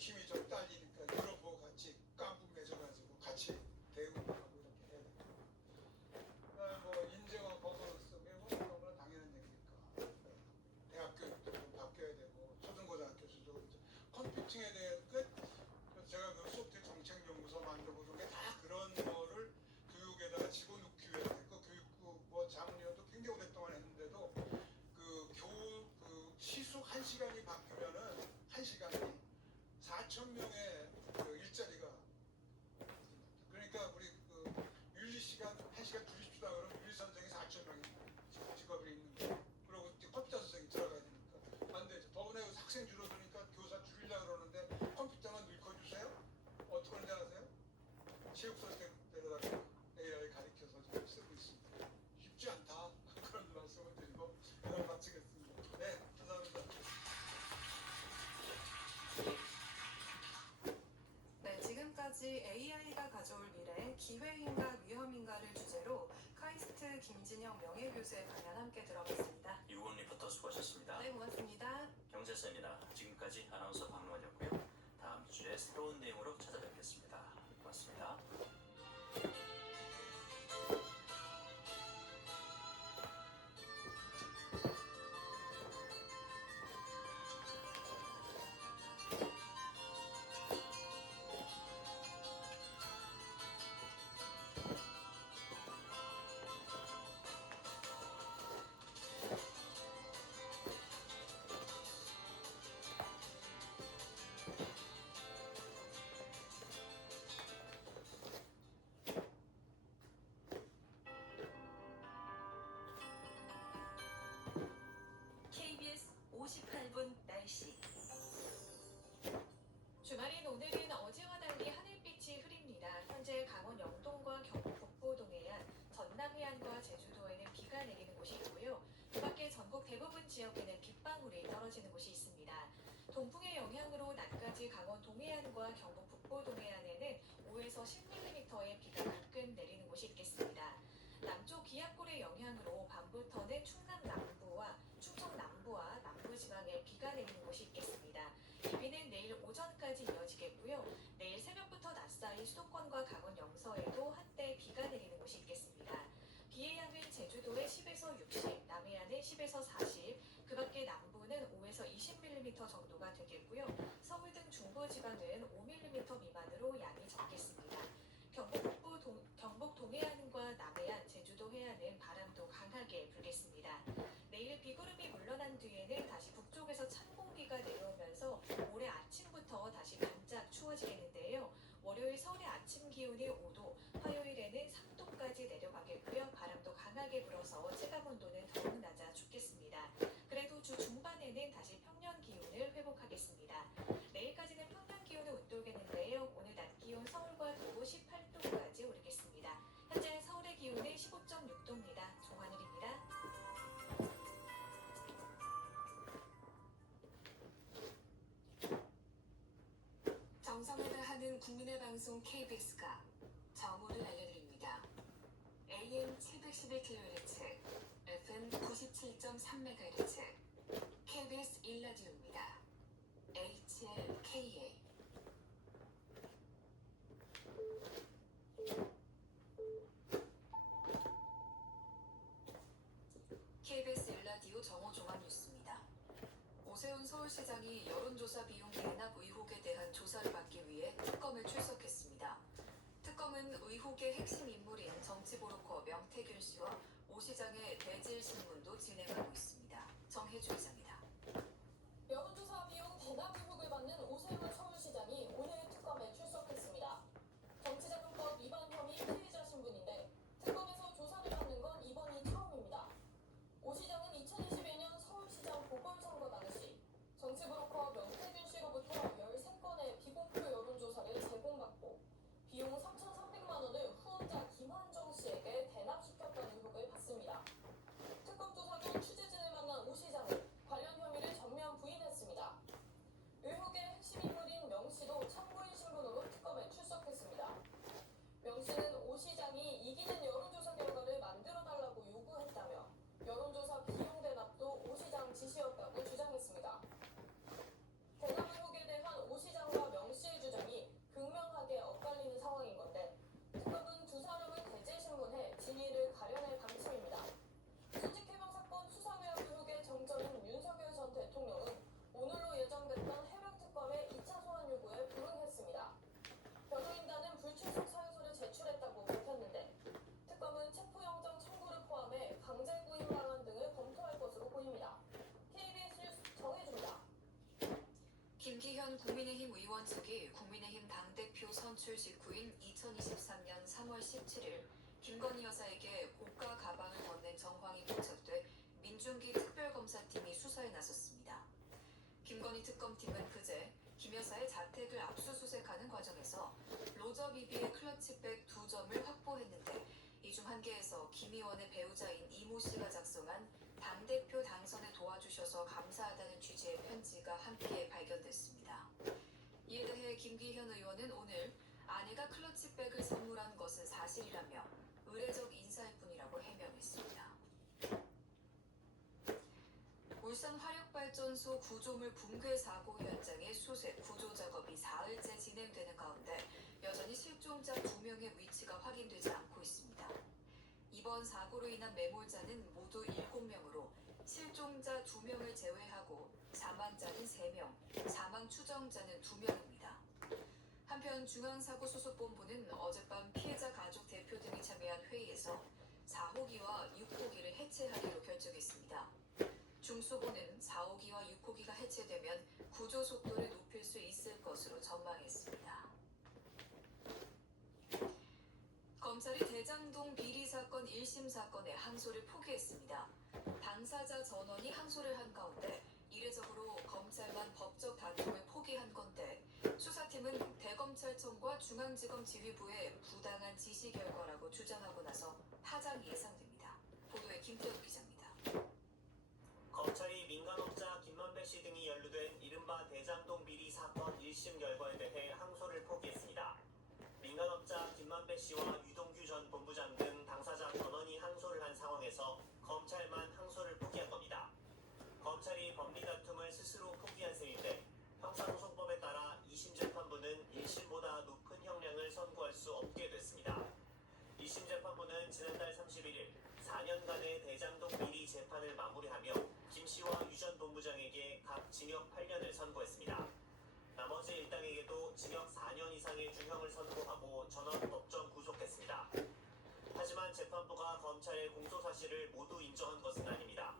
힘이 좀 딸리니까 유럽하고 같이 깜빡 맺어가지고 같이 대응하고 이렇게 해야 됩니다. 그다음에 뭐 인재와 거버넌스 매우 너무나 당연한 얘기니까 대학교도 바뀌어야 되고 초등고등학교 수도 이제 컴퓨팅에 대해 제가 그 소프트웨어 정책연구소 만들고 그런 게 다 그런 거를 교육에다가 집어넣기 위해서 했고 교육부 뭐 자문위원도 굉장히 오랫동안 했는데도 그 시속 1시간이 바뀌면은 1시간이 4,000명의 그 일자리가 그러니까 우리 그 윤리 시간 1시간 줄입시다 그러면 윤리 선생이 4,000명이 직업이 있는 거예요. 그리고 컴퓨터 선생이 들어가야 되니까 안 되죠. 더군다나 학생 줄어드니까 교사 줄이려고 그러는데 컴퓨터만 늙혀주세요. 어떻게 하는지 아세요? 체육 선생들에다가 AI 가르쳐서 지금 쓰고 있습니다. 쉽지 않다 그런 말씀을 드리고 오늘 마치겠습니다. 네, 감사합니다. 네, 지금까지 AI가 가져올 미래, 기회인가 위험인가를 주제로 카이스트 김진영 명예교수의 강연 함께 들어봤습니다. 유건 리포터 수고하셨습니다. 네, 고맙습니다. 경제쌤이다. 지금까지 아나운서 박문이었고요. 다음 주에 새로운 내용으로 찾아뵙겠습니다. 고맙습니다. KBS 58분 날씨. 주말인 오늘은 어제와 달리 하늘빛이 흐립니다. 현재 강원 영동과 경북 북부 동해안, 전남 해안과 제주도에는 비가 내리는 곳이 있고요. 그 밖에 전국 대부분 지역에는 빗방울이 떨어지는 곳이 있습니다. 동풍의 영향으로 낮까지 강원 동해안과 경북 북부 동해안에는 5에서 10mm의 비가 가끔 내리는 곳이 있겠습니다. 남쪽 기압골의 영향으로 밤부터는 충남 남부와 충청 남부와 남부지방에 비가 내리는 곳이 있겠습니다. 이 비는 내일 오전까지 이어지겠고요. 내일 새벽부터 낮 사이 수도권과 강원 영서에도 한때 비가 내리는 곳이 있겠습니다. 비의 양은 제주도에 10에서 60, 남해안에 10에서 40, 그 밖에 남부는 5에서 20mm 정도가 되겠고요. 서울 등 중부지방은 5mm 미만으로 양이 적겠습니다. 경북 동해안과 남해안, 제주도 해안은 바람도 강하게 불겠습니다. 내일 비구름이 물러난 뒤에는 다시 북쪽에서 찬 공기가 내려오면서 모레 아침부터 다시 반짝 추워지겠는데요. 월요일 서울의 아침 기온이 5도, 화요일에는 3도까지 내려가겠고요. 바람도 강하게 불어서 체감온도는 더욱 낮아 춥겠습니다. 그래도 주 중반에는 다시 평년 기온을 회복하겠습니다. 내일까지는 평년 기온을 웃돌겠는데요. 오늘 낮 기온 서울과 도구 18도까지 오르겠습니다. 현재 서울의 기온은 15.6도입니다. 종하늘입니다. 정성을 다하는 국민의 방송 KBS가 정오를 알려드립니다. AM 711kHz, FM 97.3MHz, KBS 1라디오입니다. HLKA. KBS 1라디오 정오 종합뉴스입니다. 오세훈 서울시장이 여론조사 비용 대납 의혹에 대한 조사를 받기 위해 특검에 출석했습니다. 특검은 의혹의 핵심 인물인 정치보로커 명태균 씨와 오 시장의 대질 신문도 진행하고 있습니다. 정혜주 기자입니다. 여론조사 비용 대납 의혹을 받는 오세훈 서울시장이 오늘 특검에 출석했습니다. 정치자금법 위반 혐의 피해자 신분인데 특검에서 조사를 받는 건 이번이 처음입니다. 오 시장은 2021년 서울시장 보궐선거 당시 정치브로커 명태균 씨로부터 13건의 비공표 여론조사를 제공받고 비용 3,300만 원을 후원자 김환정 씨에게 대납시켰다는 의혹을 받습니다. 특검 조사도 취재 국민의힘 의원 측이 국민의힘 당대표 선출 직후인 2023년 3월 17일 김건희 여사에게 고가 가방을 건넨 정황이 포착돼 민중기 특별검사팀이 수사에 나섰습니다. 김건희 특검팀은 그제 김 여사의 자택을 압수수색하는 과정에서 로저 비비의 클러치백 2점을 확보했는데 이 중 한 개에서 김 의원의 배우자인 이모 씨가 작성한 당대표 당선에 도와주셔서 감사하다는 취지의 편지가 함께 발견됐습니다. 이에 대해 김기현 의원은 오늘 아내가 클러치백을 선물한 것은 사실이라며 의례적 인사일 뿐이라고 해명했습니다. 울산 화력발전소 구조물 붕괴 사고 현장의 수색 구조 작업이 사흘째 진행되는 가운데 여전히 실종자 2명의 위치가 확인되지 않고 있습니다. 이번 사고로 인한 매몰자는 모두 7명으로 실종자 2명을 제외하고 사망자는 3명, 사망 추정자는 2명입니다. 한편 중앙사고수습본부는 어젯밤 피해자 가족 대표 등이 참여한 회의에서 4호기와 6호기를 해체하기로 결정했습니다. 중수본은 4호기와 6호기가 해체되면 구조 속도를 높일 수 있을 것으로 전망했습니다. 검찰이 대장동 비리 사건 1심 사건의 항소를 포기했습니다. 당사자 전원이 항소를 한 가운데 이례적으로 검찰만 법적 다툼을 포기한 건데 수사팀은 대검찰청과 중앙지검 지휘부의 부당한 지시 결과라고 주장하고 나서 파장이 예상됩니다. 보도에 김태욱 기자입니다. 검찰이 민간업자 김만배 씨 등이 연루된 이른바 대장동 비리 사건 1심 결과에 대해 항소를 포기했습니다. 민간업자 김만배 씨와 유동규 전 본부장 등 당사자 전원이 항소를 한 상황에서 검찰만 항소를 포기한 겁니다. 검찰이 법리 다툼을 스스로 포기한 셈인데 형사소송법에 따라 2심 재판부는 1심보다 높은 형량을 선고할 수 없게 됐습니다. 2심 재판부는 지난달 31일 4년간의 대장동 비리 재판을 마무리하며 김 씨와 유 전 본부장에게 각 징역 8년을 선고했습니다. 나머지 일당에게도 징역 4년 이상의 중형을 선고하고 전원 법정 구속했습니다. 하지만 재판부가 검찰의 공소사실을 모두 인정한 것은 아닙니다.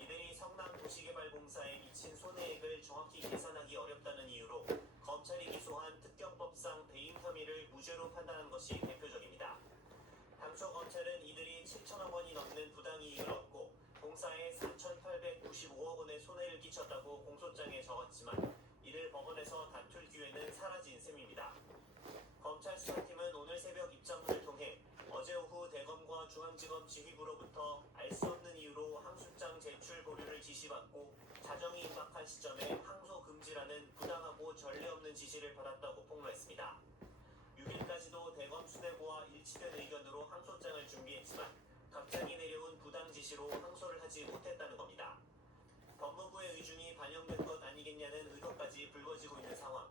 이들이 성남도시개발공사에 미친 손해액을 정확히 계산하기 어렵다는 이유로 검찰이 기소한 특경법상 배임 혐의를 무죄로 판단한 것이 대표적입니다. 당초 검찰은 이들이 7천억 원이 넘는 부당이익을 얻고 공사에 4,895억 원의 손해를 끼쳤다고 공소장에 적었지만 이를 법원에서 다툴 기회는 사라진 셈입니다. 검찰 수사팀은 오늘 새벽 입장문을 통해 어제 오후 대검과 중앙지검 지휘부로부터 알 수 없는 이유로 항소장 제출 보류를 지시받고 자정이 임박한 시점에 항소 금지라는 부당하고 전례 없는 지시를 받았다고 폭로했습니다. 6일까지도 대검 수뇌부와 일치된 의견으로 항소장을 준비했지만 갑자기 내려온 부당 지시로 항소를 하지 못했다는 겁니다. 법무부의 의중이 반영된 것 아니겠냐는 의혹까지 불거지고 있는 상황.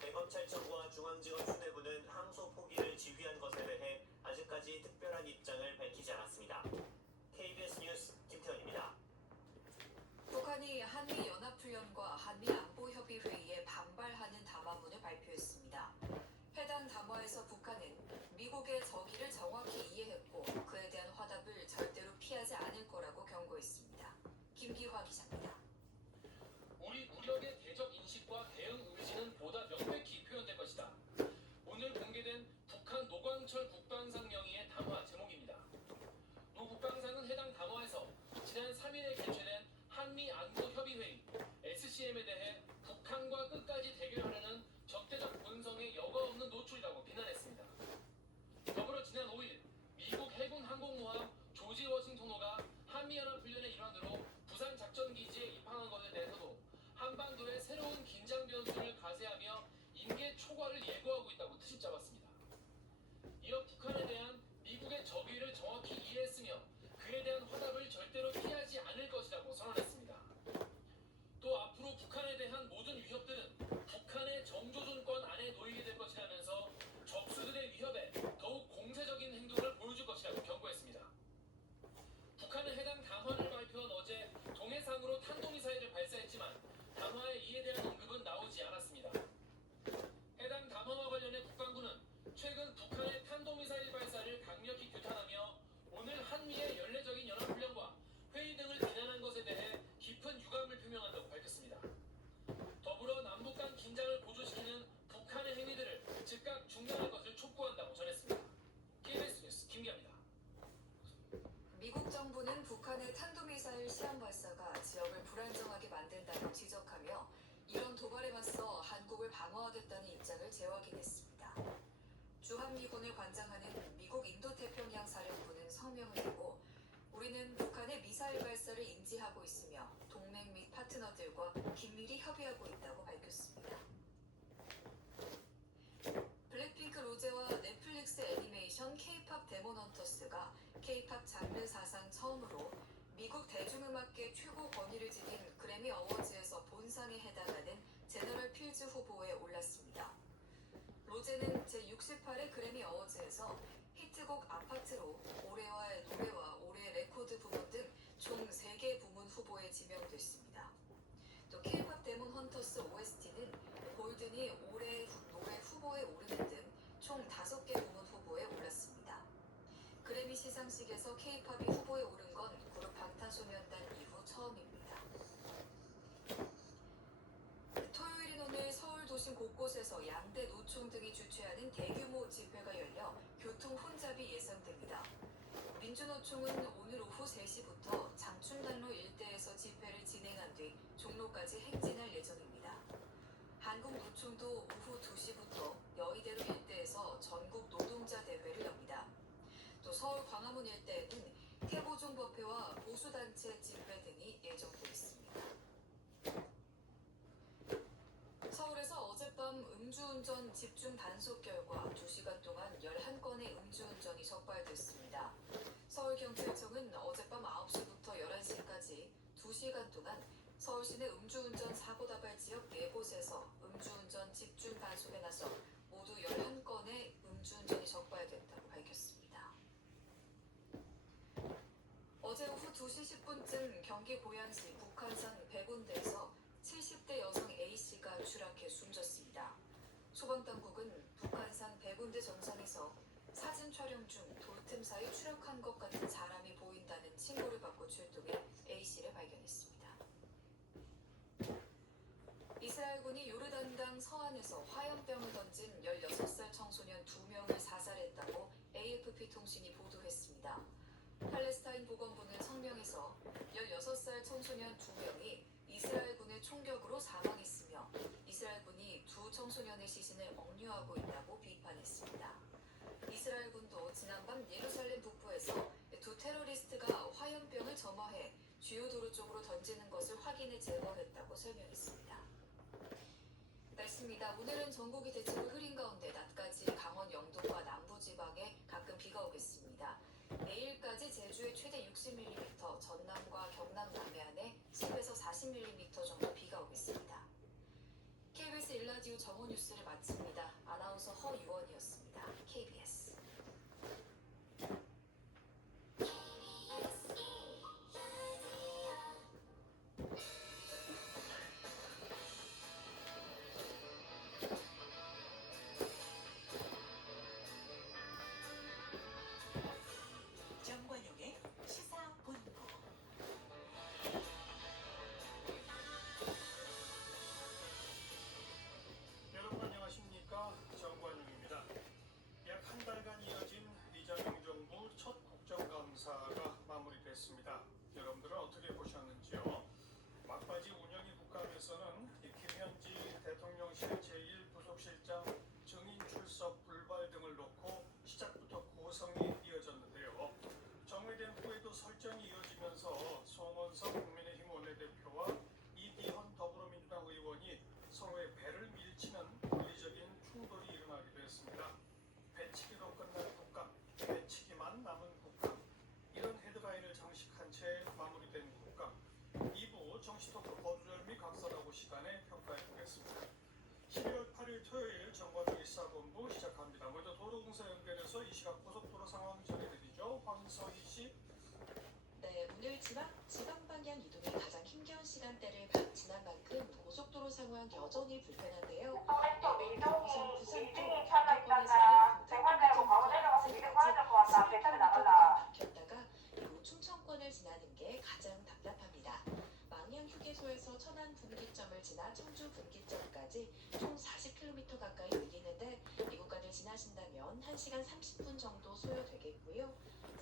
대검찰청과 중앙지검 수뇌부는 항소 포기를 지휘한 것에 대해 아직까지 특별한 입장을 밝히지 않았습니다. KBS 뉴스 김태현입니다. 북한이 한미연합훈련과 한미안보협의회의에 반발하는 담화문을 발표했습니다. 해당 담화에서 북한은 미국의 적의를 정확히 이해했고 그에 대한 화답을 절대로 피하지 않을 거라고 경고했습니다. 김기화 기자입니다. 우리 무력의 대적 인식과 대응 의지는 보다 명백히 표현될 것이다. 오늘 공개된 북한 노광철 국방상 명의의 담화 제목입니다. 노 국방상은 해당 담화에서 지난 3일에 개최된 한미안보협의회의 SCM에 대해 북한과 끝까지 대결하려는 적대적 본성의 여과 없는 노출이라고 비난했습니다. 더불어 지난 5일 강화하겠다는 입장을 재확인했습니다. 주한미군을 관장하는 미국 인도태평양 사령부는 성명을 내고 우리는 북한의 미사일 발사를 인지하고 있으며 동맹 및 파트너들과 긴밀히 협의하고 있다고 밝혔습니다. 블랙핑크 로제와 넷플릭스 애니메이션 K-팝 데몬 헌터스가 K-팝 장르 사상 처음으로 미국 대중음악계 최고 권위를 지닌 그래미 어워즈에서 본상에 해당하는 제너럴 필즈 후보에 올랐습니다. 로제는 제68회 그래미 어워즈에서 히트곡 아파트로 올해와 노래와 올해 레코드 부문 등 총 3개 부문 후보에 지명됐습니다. 또 K-팝 데몬 헌터스 OST는 골든이 올해 노래 후보에 오르는 등 총 5개 부문 후보에 올랐습니다. 그래미 시상식에서 K-팝이 후보에 오른 건 그룹 방탄소년단 이후 처음입니다. 토요일인 오늘 서울 도심 곳곳에서 양대 노총 등이 주최하는 대규모 집회가 열려 교통 혼잡이 예상됩니다. 민주노총은 오늘 오후 3시부터 장충단로 일대에서 집회를 진행한 뒤 종로까지 행진할 예정입니다. 한국노총도 오후 2시부터 여의대로 일대에서 전국 노동자 대회를 엽니다. 또 서울 광화문 일대에는 태보종 법회와 보수단체 집회 등이 예정돼 있습니다. 서울에서 어젯밤 음주운전 집중 단속 결과 2시간 동안 11건의 음주운전이 적발됐습니다. 서울경찰청은 어젯밤 9시부터 11시까지 2시간 동안 서울 시내 음주운전 사고 다발 지역 4곳에서 음주운전 집중 단속에 나서 모두 11건의 음주운전이 적발됐다고 밝혔습니다. 어제 오후 2시 10분쯤 경기 고양시 북한산 백운대에서 70대 여성 A씨가 추락해 숨졌습니다. 소방당국은 북한산 백운대 정상에서 사진 촬영 중 돌틈 사이 추락한 것 같은 사람이 보인다는 신고를 받고 출동해 A씨를 발견했습니다. 이스라엘군이 요르단강 서안에서 화염병을 던진 16살 청소년 2명을 사살했다고 AFP 통신이 보도했습니다. 팔레스타인 보건부는 성명에서 16살 청소년 2명이 이스라엘군의 총격으로 사망했으며 이스라엘군이 2 청소년의 시신을 억류하고 있다고 비판했습니다. 이스라엘군도 지난밤 예루살렘 북부에서 2 테러리스트가 화염병을 점화해 주요 도로 쪽으로 던지는 것을 확인해 제거했다고 설명했습니다. 날씨입니다. 오늘은 전국이 대체로 흐린 가운데 낮까지 강원 영동과 남부지방에 가끔 비가 오겠습니다. 내일까지 제주에 최대 60mm, 전남과 경남 남해안에 10에서 40mm 정도 비가 오겠습니다. KBS 1라디오 정오 뉴스를 마칩니다. 아나운서 허유원이었습니다. KBS. 정관용의 시사본부. 여러분 안녕하십니까? 정관용입니다. 약 한 달간 이어진 이재명 정부 첫 국정감사가 마무리됐습니다. 여러분들은 어떻게 보셨는지요? 막바지 운영이 국감에서는 김현지 대통령실 제1부속실장 증인 출석 불발 등을 놓고 시작부터 고성이 이어졌는데요. 정리된 후에도 설전이 이어지면서 송원석 국민의힘 원내대표와 이기헌 더불어민주당 의원이 서로의 배를 밀치는 논리적인 충돌이 일어나기도 했습니다. 배치기로 끝난 국감, 배치기만 남은 국감, 이런 헤드라인을 장식한 채 마무리된 국감. 2부 정치토크 버주절미 각설하고 시간에 평가해보겠습니다. 12월 8일 토요일 정관용의 시사본부 시작합니다. 먼저 도로공사 연결해서 이 시각 고속도로 상황 전해드리죠. 황서희 씨. 네, 오늘 지방 방향 이동이 가장 힘겨운 시간대를 지난 만큼 고속도로 상황 여전히 불편한데요. 우선 부산 쪽 경기권에서는 동탄분기점부터 안산까지 11km가 막혔다가 그리고 충청권을 지나는 게 가장 답답합니다. 망양 휴게소에서 천안 분기점을 지나 청주 분기점까지 총 40km 가까이 밀리는데 이 구간을 지나신다면 1시간 30분 정도 소요되겠고요.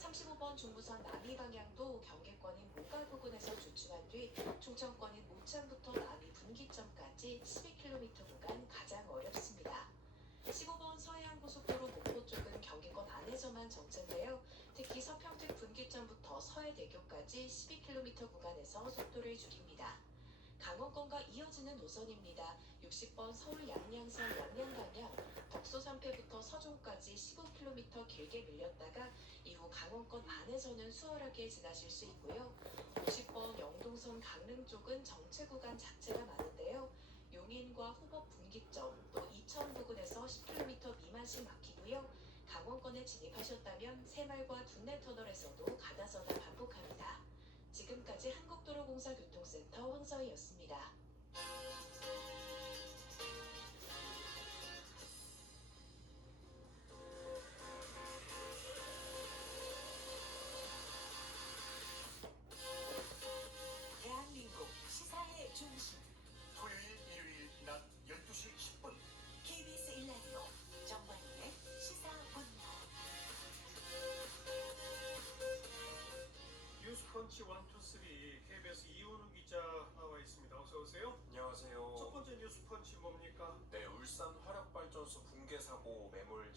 35번 중부선 남이 방향도 경계권인 모가 부근에서 주춤한 뒤 충청권인 모창부터 남이 분기점까지 12km 구간 가장 서해대교까지 12km 구간에서 속도를 줄입니다. 강원권과 이어지는 노선입니다. 60번 서울 양양선 양양 방향 덕소산패부터 서종까지 15km 길게 밀렸다가 이후 강원권 안에서는 수월하게 지나실 수 있고요. 50번 영동선 강릉 쪽은 정체 구간 자체가 많은데요. 용인과 호법 분기점 또 이천 부근에서 10km 미만씩 막히고요. 강원권에 진입하셨다면 새말과 둔내터널에서도 가다서다 반복합니다. 지금까지 한국도로공사교통센터 황서희였습니다. 대한민국 시사의 중심 토요일, 일요일 낮 12시 10분 KBS 1라디오 정관용의 시사본부. 뉴스펀치 1, 2, 3 KBS 이온우 기자 나와 있습니다. 어서 오세요. 안녕하세요. 첫 번째 뉴스펀치 뭡니까? 네, 울산 화력발전소 붕괴 사고 매몰